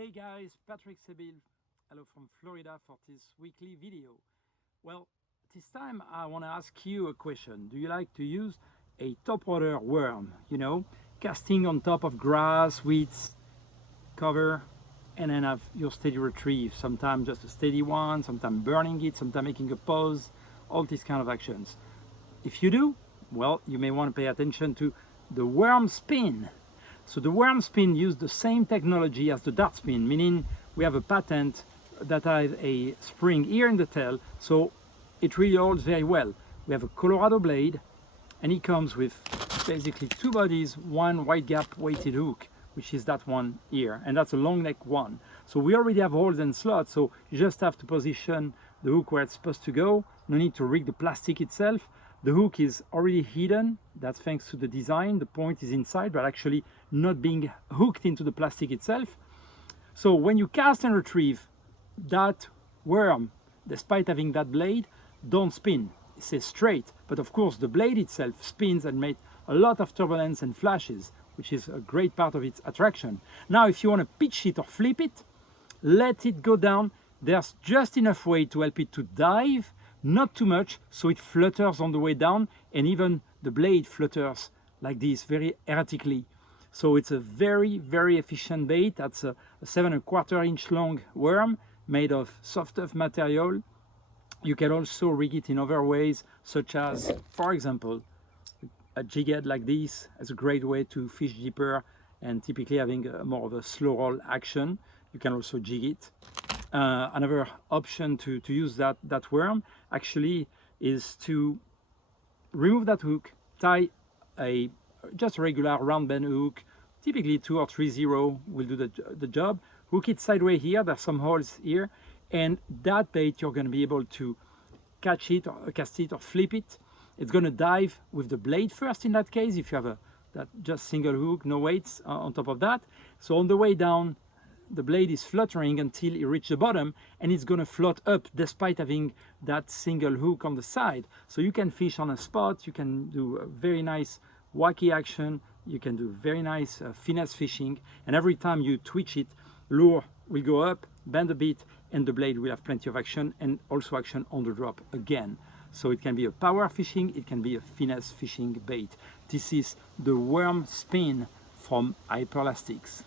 Hey guys, Patrick Sebil, hello from Florida for this weekly video. Well, this time I want to ask you a question. Do you like to use a topwater worm? Casting on top of grass, weeds, cover, and then have your steady retrieve. Sometimes just a steady one, sometimes burning it, sometimes making a pause, all these kind of actions. If you do, well, you may want to pay attention to the worm spin. So the worm spin used the same technology as the dart spin, meaning we have a patent that has a spring here in the tail, so it really holds very well. We have a Colorado blade, and it comes with basically two bodies, one wide gap weighted hook, which is that one here, and that's a long neck one. So we already have holes and slots, so you just have to position the hook where it's supposed to go. No need to rig the plastic itself. The hook is already hidden. That's thanks to the design. The point is inside, but actually not being hooked into the plastic itself. So when you cast and retrieve, that worm, despite having that blade, don't spin. It stays straight. But of course, the blade itself spins and makes a lot of turbulence and flashes, which is a great part of its attraction. Now, if you want to pitch it or flip it, let it go down. There's just enough weight to help it to dive, not too much, so it flutters on the way down, and even the blade flutters like this, very erratically. So it's a very, very efficient bait. That's a 7¼ inch long worm made of soft tough material. You can also rig it in other ways, such as, for example, a jig head like this as a great way to fish deeper, and typically having more of a slow roll action. You can also jig it. Another option to use that worm actually is to remove that hook, tie just a regular round bend hook, typically 2 or 3 0 will do the job. Hook it sideways here, there's some holes here, and that bait you're going to be able to catch it or cast it or flip it. It's going to dive with the blade first in that case, if you have that just single hook, no weights on top of that. So on the way down, the blade is fluttering until it reaches the bottom, and it's going to float up despite having that single hook on the side. So you can fish on a spot, you can do a very nice wacky action, you can do very nice finesse fishing, and every time you twitch it, lure will go up, bend a bit, and the blade will have plenty of action, and also action on the drop again. So it can be a power fishing, it can be a finesse fishing bait. This is the worm spin from Hyperlastics.